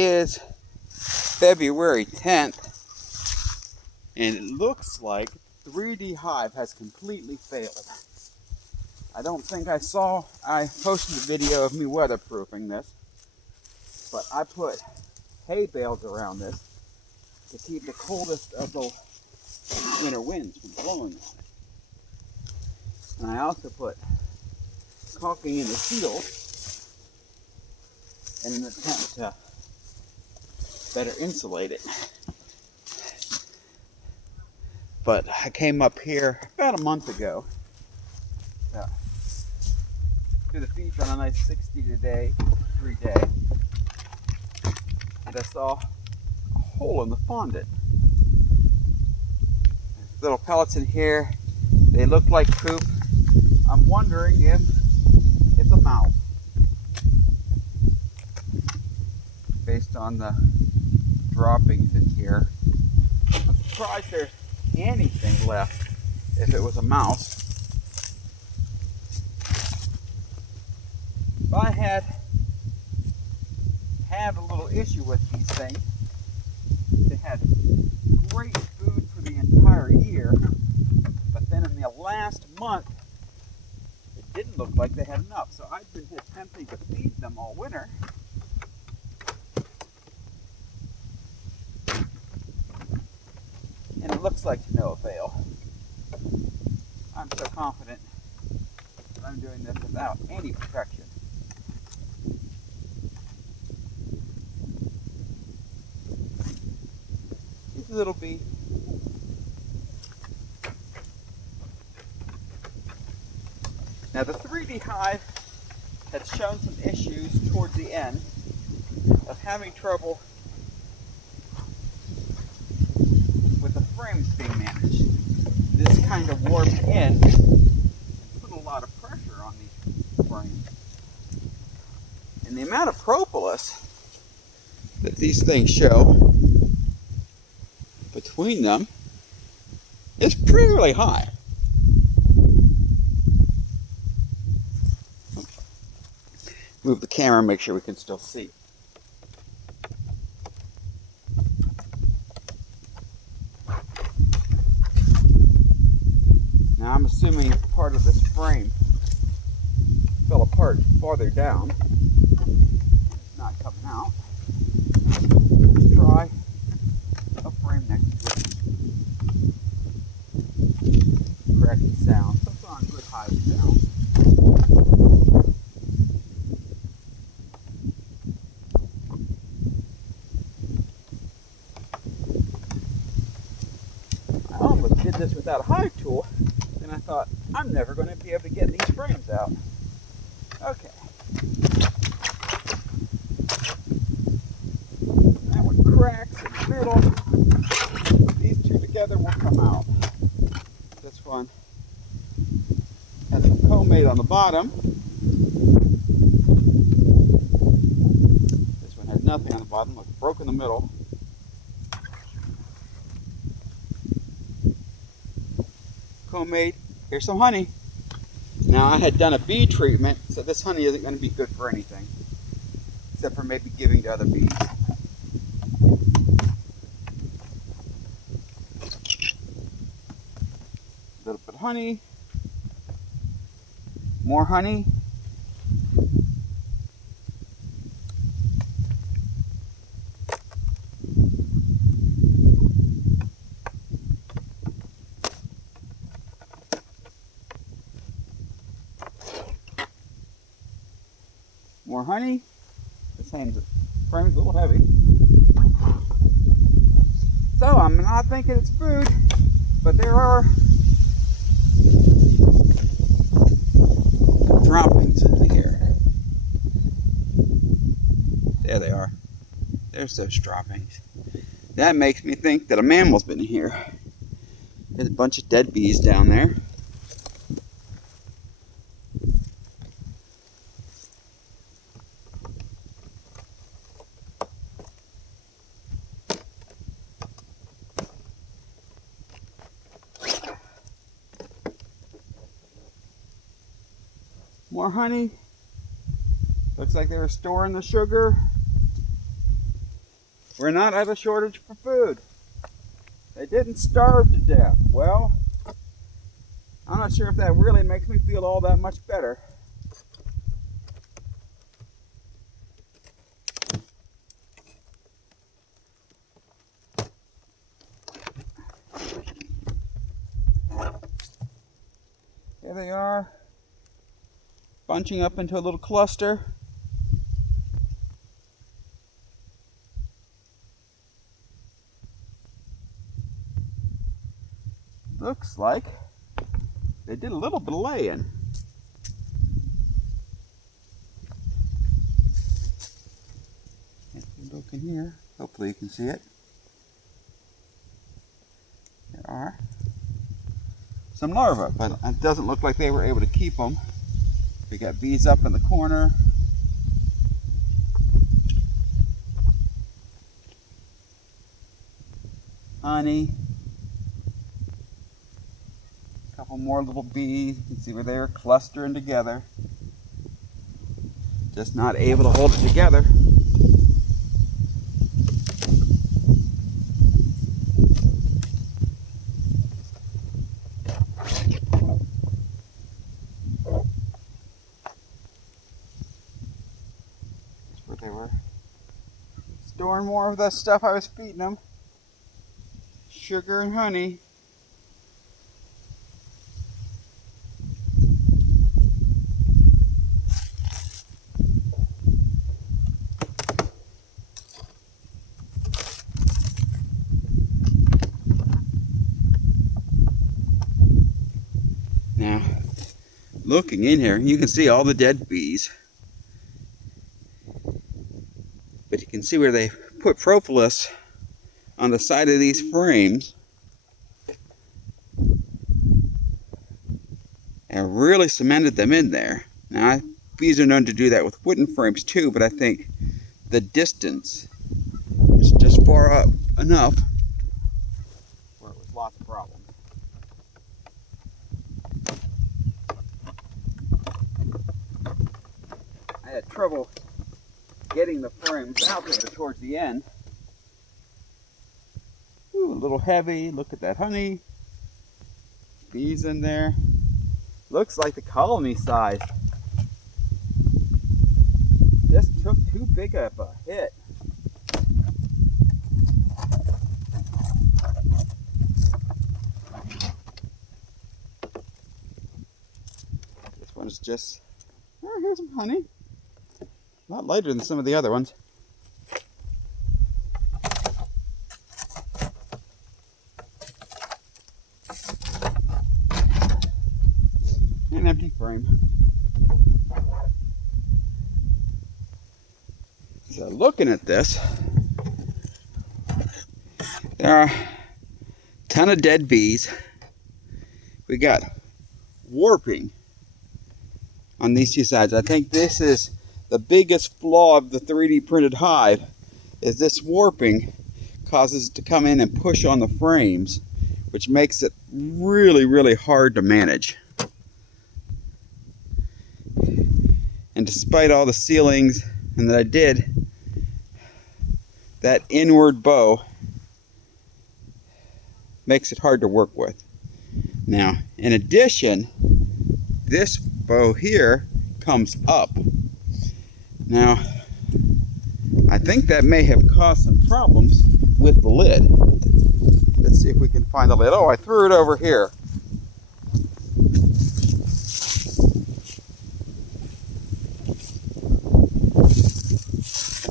is February 10th, and it looks like 3D Hive has completely failed. I don't think I posted a video of me weatherproofing this, but I put hay bales around this to keep the coldest of the winter winds from blowing on it. And I also put caulking in the seals in an attempt to better insulate it. But I came up here about a month ago to do the feeds on a nice 60 today, 3 day, and I saw a hole in the fondant. Little pellets in here, they look like poop. I'm wondering if it's a mouse, based on the droppings in here. I'm surprised there's anything left if it was a mouse. If I had a little issue with these things, they had great food for the entire year, but then in the last month it didn't look like they had enough, so I've been attempting to feed them all winter. And it looks like to no avail. I'm so confident that I'm doing this without any protection. Here's a little bee. Now the 3D Hive had shown some issues towards the end of having trouble with the frames being managed. This kind of warped in, put a lot of pressure on these frames. And the amount of propolis that these things show between them is fairly high. Move the camera, make sure we can still see. Now I'm assuming part of this frame fell apart farther down. It's not coming out. Let's try a frame next to it. Cracking sound. That's on good hive sound. I almost did this without a hive tool, and I thought, I'm never going to be able to get these frames out. Okay. That one cracks in the middle. These two together will come out. This one has some co-mate on the bottom. This one has nothing on the bottom. Look, broke in the middle. Co-mate. Here's some honey. Now I had done a bee treatment, so this honey isn't going to be good for anything, except for maybe giving to other bees. A little bit of honey. More honey. More honey. This frame's a little heavy. So I'm not thinking it's food, but there are droppings in here. There they are. There's those droppings. That makes me think that a mammal's been in here. There's a bunch of dead bees down there. More honey. Looks like they were storing the sugar. we're not at a shortage for food. They didn't starve to death. Well, I'm not sure if that really makes me feel all that much better. There they are, bunching up into a little cluster. Looks like they did a little bit of laying. If you look in here, hopefully you can see it. There are some larvae, but it doesn't look like they were able to keep them. We got bees up in the corner. Honey. A couple more little bees. You can see where they were clustering together. Just not able to hold it together. That's where they were storing more of the stuff I was feeding them. Sugar and honey. Now, looking in here, you can see all the dead bees. But you can see where they put propolis on the side of these frames and really cemented them in there. Now, bees are known to do that with wooden frames too, but I think the distance was just far up enough where it was lots of problems. I had trouble getting the frames out there towards the end. Ooh, a little heavy. Look at that honey. Bees in there. Looks like the colony size just took too big of a hit. This one's just, oh, here's some honey. A lot lighter than some of the other ones. An empty frame. So looking at this, there are a ton of dead bees. We got warping on these two sides. I think this is the biggest flaw of the 3D printed hive, is this warping causes it to come in and push on the frames, which makes it really, really hard to manage. And despite all the sealings and that I did, that inward bow makes it hard to work with. Now, in addition, this bow here comes up. Now, I think that may have caused some problems with the lid. Let's see if we can find the lid. Oh, I threw it over here.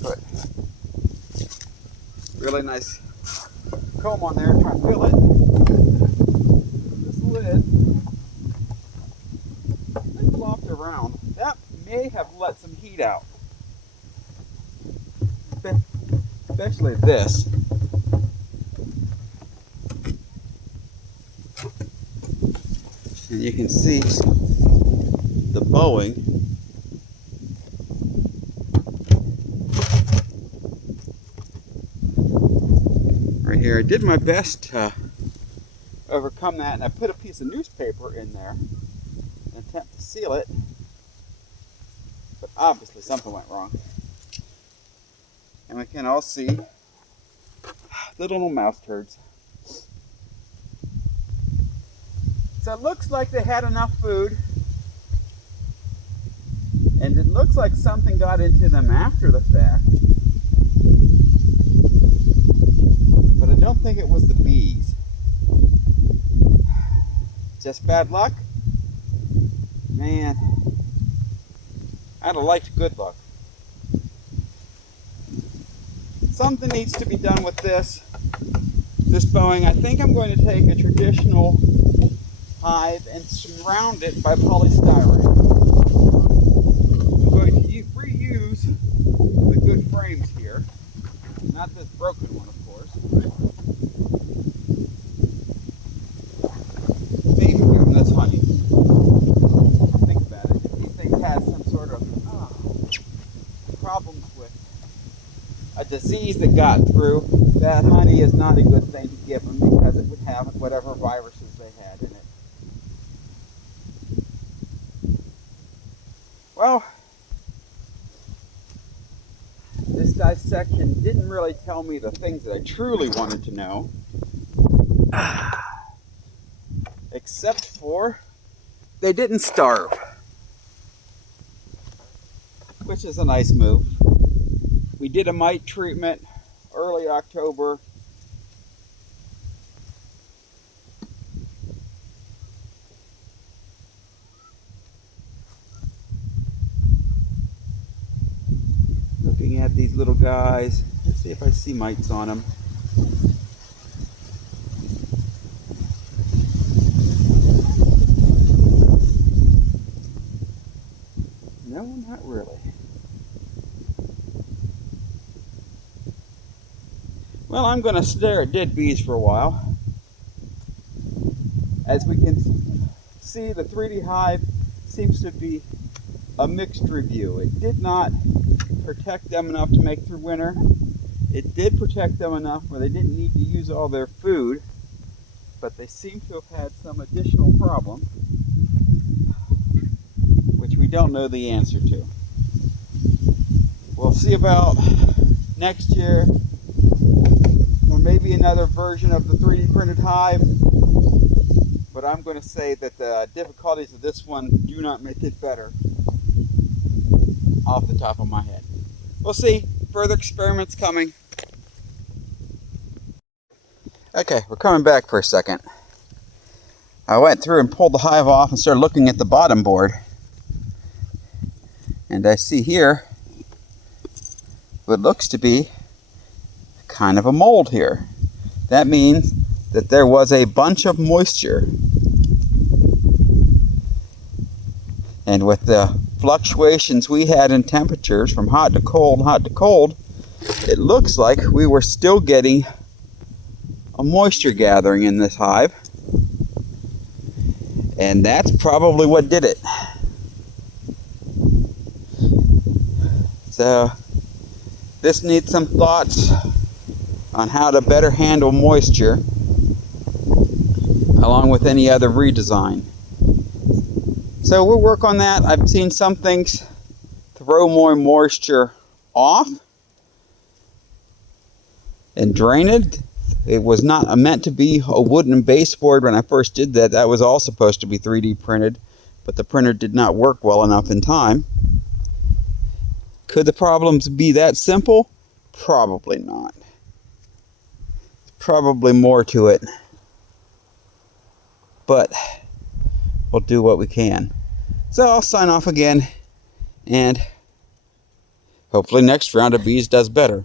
Put really nice comb on there, try to fill it. This lid, they flopped around. That may have let some heat out. Especially this. And you can see the bowing. Right here, I did my best to overcome that, and I put a piece of newspaper in there in an attempt to seal it, but obviously something went wrong. And we can all see little mouse turds. So it looks like they had enough food, and it looks like something got into them after the fact. But I don't think it was the bees. Just bad luck? Man, I'd have liked good luck. Something needs to be done with this Boeing. I think I'm going to take a traditional hive and surround it by polystyrene. I'm going to reuse the good frames here. Not this broken one, of course. Maybe give them this honey. Think about it. If these things had some sort of problems with a disease that got through, that honey is not a good thing to give them because it would have whatever viruses they had in it. Well, this dissection didn't really tell me the things that I truly wanted to know. Except for they didn't starve, which is a nice move. We did a mite treatment early October. Looking at these little guys, let's see if I see mites on them. No, not really. Well, I'm going to stare at dead bees for a while. As we can see, the 3D hive seems to be a mixed review. It did not protect them enough to make through winter. It did protect them enough where they didn't need to use all their food, but they seem to have had some additional problem, which we don't know the answer to. We'll see about next year. There may be another version of the 3D printed hive, but I'm going to say that the difficulties of this one do not make it better off the top of my head. We'll see. Further experiments coming. Okay, we're coming back for a second. I went through and pulled the hive off and started looking at the bottom board. And I see here what looks to be kind of a mold here. That means that there was a bunch of moisture. And with the fluctuations we had in temperatures from hot to cold, it looks like we were still getting a moisture gathering in this hive. And that's probably what did it. So this needs some thoughts on how to better handle moisture, along with any other redesign. So we'll work on that. I've seen some things throw more moisture off and drain it. It was not meant to be a wooden baseboard when I first did that. That was all supposed to be 3D printed, but the printer did not work well enough in time. Could the problems be that simple? Probably not. Probably more to it. But we'll do what we can. So I'll sign off again, and hopefully next round of bees does better.